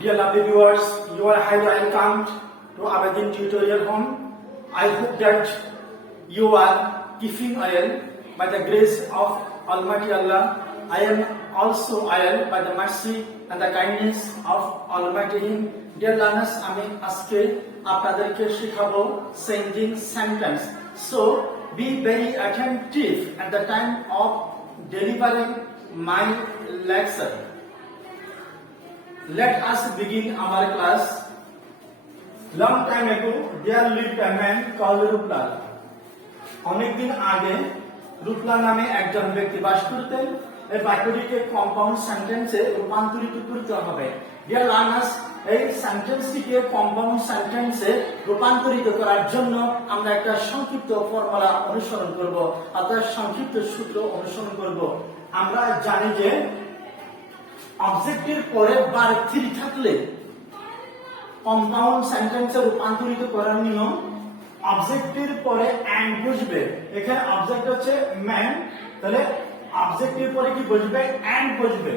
Dear lovely viewers, you are highly welcomed to Abedin Tutorial Home. I hope that you are keeping well by the grace of Almighty Allah. I am also well by the mercy and the kindness of Almighty Him. Dear learners, আমি আজকে আপনাদেরকে শেখাবো changing sentence. So be very attentive at the time of delivering my lecture. Let us begin our class. Long time ago, there lived a man called Ruplal. অনেকদিন আগে রুপলাল নামে একজন ব্যক্তি বাস করতেন। এই বাক্যটিকে কম্পাউন্ড সেন্টেন্সে রূপান্তরিত করতে হবে। ডিয়ার লার্নার্স, এই সেন্টেন্সটিকে কম্পাউন্ড সেন্টেন্সে রূপান্তরিত করার জন্য আমরা একটা সংক্ষিপ্ত ফর্মুলা অনুসরণ করব, অর্থাৎ সংক্ষিপ্ত সূত্র অনুসরণ করব। আমরা জানি যে অবজেক্টের পরে ভার্ব 3 থাকলে কম্পাউন্ড সেন্টেন্সে রূপান্তরিত করার নিয়ম অবজেক্টের পরে এন্ড বসবে। এখানে অবজেক্ট হচ্ছে ম্যান, তাহলে অবজেক্টের পরে কি বসবে? এন্ড বসবে।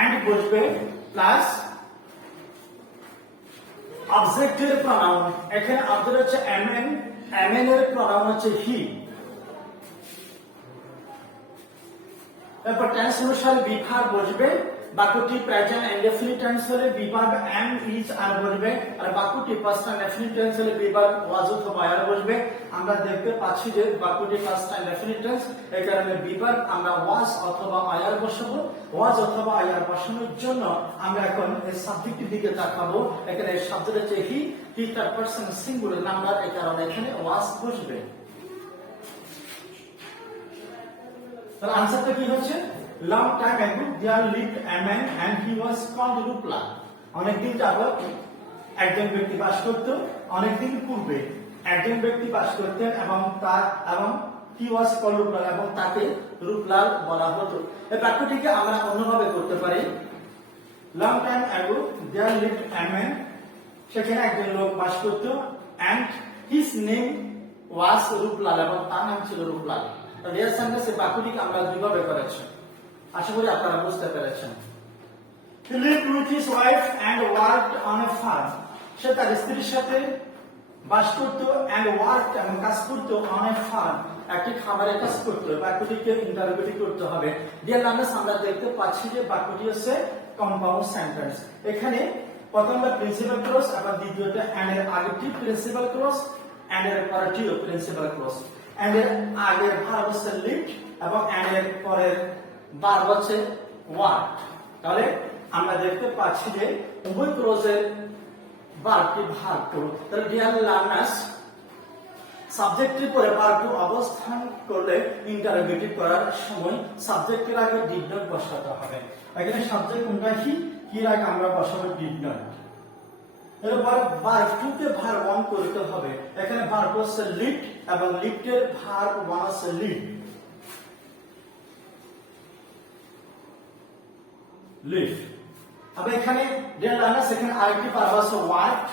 এন্ড বসবে প্লাস অবজেক্টের প্রনাউন। এখানে অবজেক্ট হচ্ছে এমএন, এমএন এর প্রনাউন হচ্ছে হি। এরপর টেন্স অনুসারে বিভাগ বসবে। বাক্যটি প্রেজেন্ট ইনডেফিনিট টেন্স হলে বিভাগ এম, ইজ, আর বসবে। আর বাক্যটি পাস্ট টাইম ডেফিনিট টেন্স হলে বিভাগ ওয়াজ অথবা আর বসবে। আমরা দেখতে পাচ্ছি যে বাক্যটি পাস্ট টাইম ডেফিনিট টেন্স, এই কারণে বিভাগ আমরা ওয়াজ অথবা আয়ার বসাবো। ওয়াজ অথবা আয়ার বসানোর জন্য আমরা এখন এই সাবজেক্টের দিকে তাকাবো। এখানে শব্দটা হচ্ছে হি, থার্ড পারসন সিঙ্গুলার নাম্বার, এই কারণে এখানে ওয়াজ বসবে। তাহলে আনসারটা কি হচ্ছে? Long time ago there lived a man and he was called Ruplal. অনেকদিন যাবত একজন ব্যক্তি বাস করত। অনেকদিন পূর্বে একজন ব্যক্তি বাস করতেন এবং he was called Ruplal, এবং তাকে রূপলাল বলা হতো। এই বাক্যটিকে আমরা অন্যভাবে করতে পারি। Long time ago there lived a man, সেখানে একজন লোক বাস করত, and his name was Ruplal, এবং তার নাম ছিল রূপলাল। রিয়েল সেন্টেন্সে বাক্যটিকে আমরা দুইভাবে করেছি। আশা করি আপনারা বুঝতে পেরেছেন। He lived with his wife and worked on a farm. সে তার স্ত্রীর সাথে বাস করত and worked, এবং কাজ করত on a farm, একটি খামারে কাজ করত। বাক্যটিকে ইন্টারোগেটিভ করতে হবে। ডিয়ার লার্নার্স, আমরা দেখতে পাচ্ছি যে বাক্যটি হচ্ছে কম্পাউন্ড সেন্টেন্স। এখানে প্রথমটা প্রিন্সিপাল ক্লজ, এবং দ্বিতীয়টা and এর আগেরটি প্রিন্সিপাল ক্লজ, and এর পরেরটিও প্রিন্সিপাল ক্লজ। and এর আগের ভার্ব হচ্ছে lived, এবং and এর পরের ভার্ব হচ্ছে worked। তাহলে আমরা দেখতে পাচ্ছি যে উভয় ক্লজের ভার্বটি ভাগ করব। তাহলে ডিয়ার লার্নার্স, সাবজেক্টের পরে ভার্বটি অবস্থান করলে ইন্টারোগেটিভ করার সময় সাবজেক্টের আগে ডিড নট বসাতে হবে। এখানে সাবজেক্ট কোনটা? হি, হির আগে আমরা বসাবো ডিড নট। এরপর ভার্ব 2 কে ভার্ব 1 করতে হবে। এখানে ভার্ব হচ্ছে লিড, এবং লিডের ভার্ব 1 হচ্ছে লিড। লিভ। আবার এখানে ডিয়ার লার্নার্স, এখানে আরেকটি ভার্ব আছে ওয়ার্ক,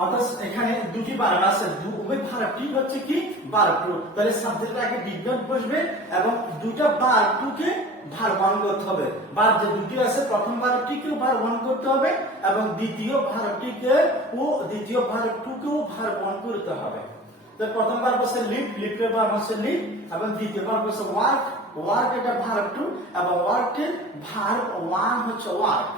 অর্থাৎ এখানে দুটি ভার্ব আছে। উভয় ভার্বটি হচ্ছে কি? ভার্ব 2। তাহলে সাবজেক্টের আগে ডিড নট বসবে, এবং দুটো ভার্ব 2 কে ভার্ব 1 করতে হবে। ভার্ব যে দুটি আছে, প্রথম ভার্বটিকেও ভার্ব 1 করতে হবে, এবং দ্বিতীয় ভার্বটিকে ও দ্বিতীয় ভার্ব 2 কেও ভার্ব 1 করতে হবে। তো প্রথম ভার্ব হচ্ছে লিভ, লিভের ভার্ব হচ্ছে লিভ, এবং দ্বিতীয় ভার্ব হচ্ছে ওয়ার্ক, ওয়ার্ক এটা ভার্ব 2, এবং ওয়ার্কের ভার্ব 1 হচ্ছে ওয়ার্ক।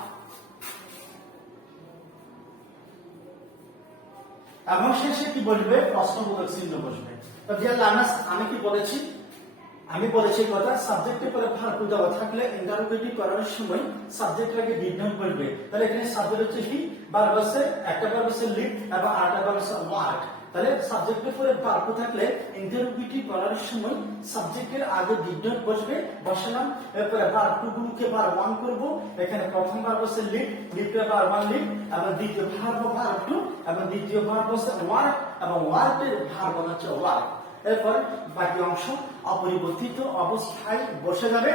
এবং শেষে কি বসবে? প্রশ্নবোধক চিহ্ন বসবে। তো ডিয়ার লার্নার্স, আমি কি বলেছি? আমি বলেছি কথা, সাবজেক্টের পরে ভার্ব দেওয়া থাকলে ইন্টারোগেটিভ করার সময় সাবজেক্টের আগে ডিড নট বসবে। তাহলে এখানে সাবজেক্ট হচ্ছে হি, ভার্ব হচ্ছে একটা ভার্ব হচ্ছে লিভ, এবং আরেকটা ভার্ব হচ্ছে ওয়ার্ক। তাহলে সাবজেক্টের পরে ভার্ব থাকলে ইন্টারোগেটিভ করার সময় সাবজেক্টের আগে ডিড নট বসবে, বসালাম। এরপরে ভার্ব 2 গুলোকে ভার্ব 1 করব। এখানে প্রথম ভার্ব হচ্ছে লিভ, লিভের ভার্ব 1 লিভ, এবং দ্বিতীয় ভার্ব 2, এবং দ্বিতীয় ভার্ব হচ্ছে ওয়ার্ক, এবং ওয়ার্কের ভার্ব হচ্ছে ওয়ার্ক। এরপর বাকি অংশ অপরিবর্তিত অবস্থায় বসে যাবে,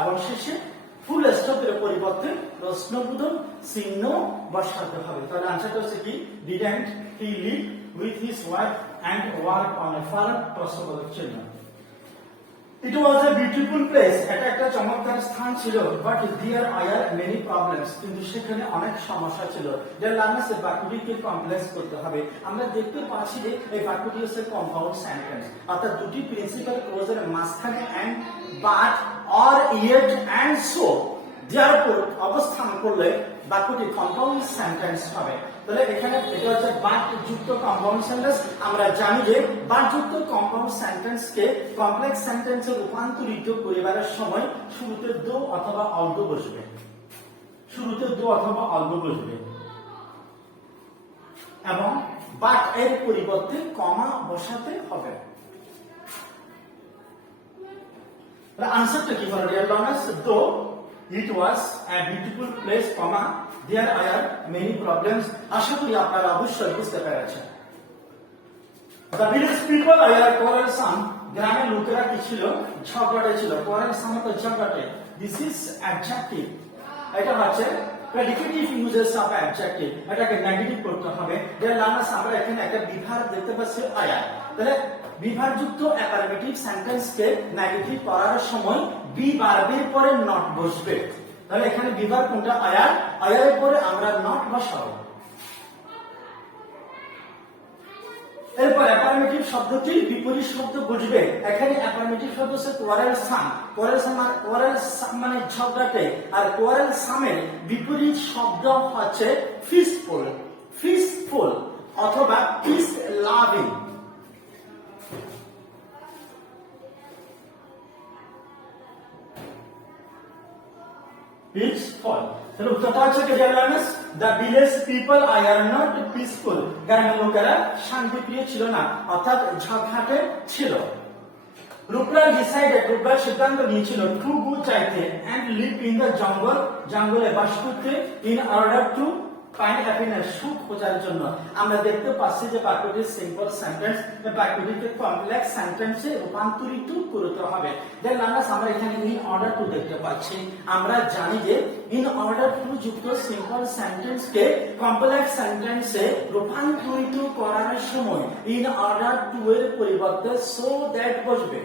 এবং শেষে ফুল স্টপের পরিবর্তে প্রশ্নবোধক চিহ্ন বসাতে হবে। তাহলে আনসারটা হচ্ছে কি? Didn't he live with his wife and work on a farm? প্রশ্নবোধক চিহ্ন। It was a beautiful place. এটা একটা চমৎকার স্থান ছিল, but there are many problems. কিন্তু সেখানে অনেক সমস্যা ছিল। যার লার্নার্স এই বাক্যটিকে কমপ্লেক্স করতে হবে। আমরা দেখতে পাচ্ছি যে এই বাক্যটি হচ্ছে কম্পাউন্ড সেন্টেন্স, অর্থাৎ দুটি প্রিন্সিপাল ক্লজের মাঝখানে and but or yet and so যার উপর অবস্থান করলে বাক্যটি কম্পাউন্ড সেন্টেন্স হবে। তাহলে এখানে এটা হচ্ছে বাট যুক্ত কম্পাউন্ড সেন্টেন্স। আমরা জানি যে বাট যুক্ত কম্পাউন্ড সেন্টেন্সকে কমপ্লেক্স সেন্টেন্সে রূপান্তরিত করিবার সময় শুরুতে দো অথবা অল্প বসবে, শুরুতে দো অথবা অল্প বসবে এবং বাট এর পরিবর্তে কমা বসাতে হবে। তাহলে আনসারটা কি হলো ডিয়ার লার্নার্স? দো it was a beautiful place, comma there are many problems. আশা করি আপনারা অবশ্যই বুঝতে পেরেছেন। The village people are quarrelsome. গ্রামের লোকেরা কি ছিল? ঝগড়াটে ছিল। quarrelsome তো ঝগড়াটে। This is adjective. এটা হচ্ছে predicative uses of adjective. এটাকে নেগেটিভ করতে হবে। যে লার্নার্স আমরা এখানে একটা বিভার দেখতে পাচ্ছি আয়া। তাহলে বিভারযুক্ত অ্যাফার্মেটিভ সেন্টেন্সকে নেগেটিভ করার সময় বি ভার্বের পরে নট বসবে। তাহলে এখানে বিভার কোনটা? আয়ার। আয়ারের পরে আমরা নট বসাবো। এরপর অ্যাফার্মেটিভ শব্দটির বিপরীত শব্দ বুঝবে। এখানে অ্যাফার্মেটিভ শব্দ হচ্ছে কোয়ারেলসাম। কোয়ারেলসাম মানে ঝগড়াটে, আর কোয়ারেলসামের বিপরীত শব্দ হচ্ছে পিসফুল। পিসফুল অথবা পিস লাভিং। Peaceful. তাহলে উত্তরটা হচ্ছে কি dear learners? The village people are not peaceful. গ্রামের লোকেরা শান্তিপ্রিয় ছিল না, অর্থাৎ ঝগড়াটে ছিল। রূপলাল ডিসাইডেড, রূপলাল সিদ্ধান্ত নিয়েছিল টু গো চাইতে and live in the jungle, জঙ্গলে বাস করতে in order to find happiness, সুখ খোঁজার জন্য। আমরা দেখতে পাচ্ছি যে বাক্যটি সিম্পল সেন্টেন্স, এই বাক্যটিকে কমপ্লেক্স সেন্টেন্সে রূপান্তরিত করতে হবে। দেন লার্নার্স আমরা এখানে ইন অর্ডার টু দেখতে পাচ্ছি। আমরা জানি যে ইন অর্ডার টু যুক্ত সিম্পল সেন্টেন্সকে কমপ্লেক্স সেন্টেন্সে রূপান্তরিত করার সময় ইন অর্ডার টু এর পরিবর্তে সো দ্যাট বসবে।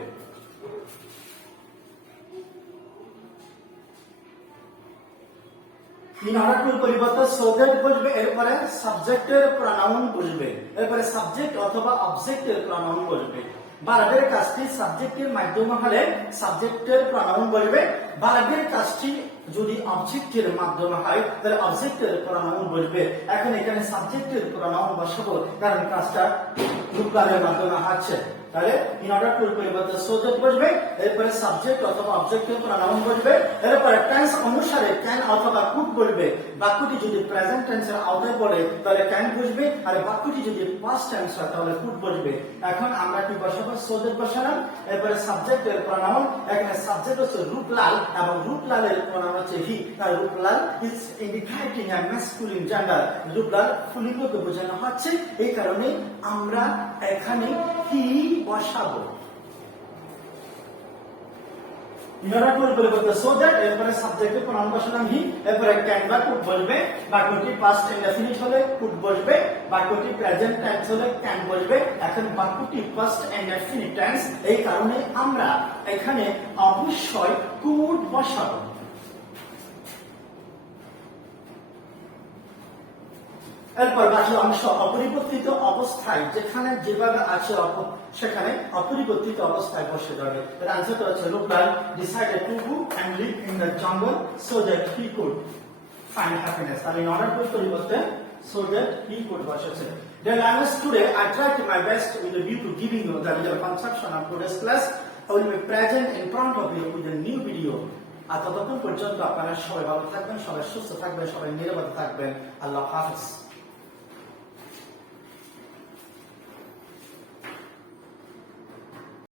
ইন অর্ডার টু পরিবর্তে সো দ্যাট বসবে। এরপরে সাবজেক্টের প্রোনাউন বসবে। এরপরে সাবজেক্ট অথবা অবজেক্টের প্রোনাউন বসবে। ভার্বের কাজটি সাবজেক্টের মাধ্যমে হলে সাবজেক্টের প্রোনাউন বসবে। ভার্বের কাজটি যদি অবজেক্টের মাধ্যমে হয় তাহলে অবজেক্টের প্রোনাউন বসবে। এখন এখানে সাবজেক্টের প্রোনাউন বসাবো, কারণ কাজটা রূপলালের মাধ্যমে হচ্ছে। তাহলে ইন অর্ডার টু পরিবর্তে সো দ্যাট বসবে। এরপরে সাবজেক্ট অথবা অবজেক্টের প্রোনাউন বসবে। এরপরে টেন্স অনুসারে ক্যান অথবা কুড বসবে। বাক্যটি যদি প্রেজেন্ট টেন্সের আওতায় পড়ে তাহলে ক্যান বসবে, আর বাক্যটি যদি পাস্ট টেন্স হয় তাহলে কুড বসবে। এখন আমরা কি বসাবো? সো দ্যাট বসালাম। এরপরে সাবজেক্টের প্রোনাউন, এখানে সাবজেক্ট হচ্ছে রূপলাল এবং রূপলালের প্রোনাউন হচ্ছে হি। তাই Ruplal is indicating a masculine gender. Ruplal পুল্লিঙ্গকে বোঝানো হচ্ছে, এই কারণে আমরা এখানে হি বসাবো। পরিবর্তে সো দ্যাট, এরপরে সাবজেক্টের প্রোনাউন বসালাম হি। এরপরে ক্যান বা কুড বসবে। বাক্যটি পাস্ট ইনডেফিনিট হলে কুড বসবে, বাক্যটি প্রেজেন্ট টেন্স হলে ক্যান বসবে। এখন বাক্যটি পাস্ট ইনডেফিনিট টেন্স, এই কারণে আমরা এখানে অবশ্যই কুড বসাবো। এরপর বাকি অংশ অপরিবর্তিত অবস্থায়, যেখানে যেভাবে আছে সেখানে অপরিবর্তিত অবস্থায় বসে যাবে। এর আনসারটা হচ্ছে Ruplal decided to go and live in the jungle so that he could find happiness. তাহলে ইন অর্ডার টু পরিবর্তে সো দ্যাট হি কুড বসেছে। Dear learners, today I tried my best with a view to giving you the real conception of today's class. I will be present in front of you with a new video. আর ততক্ষণ পর্যন্ত আপনারা সবাই ভালো থাকবেন, সবাই সুস্থ থাকবেন, সবাই নিরাপদে থাকবেন। আল্লাহ হাফেজ।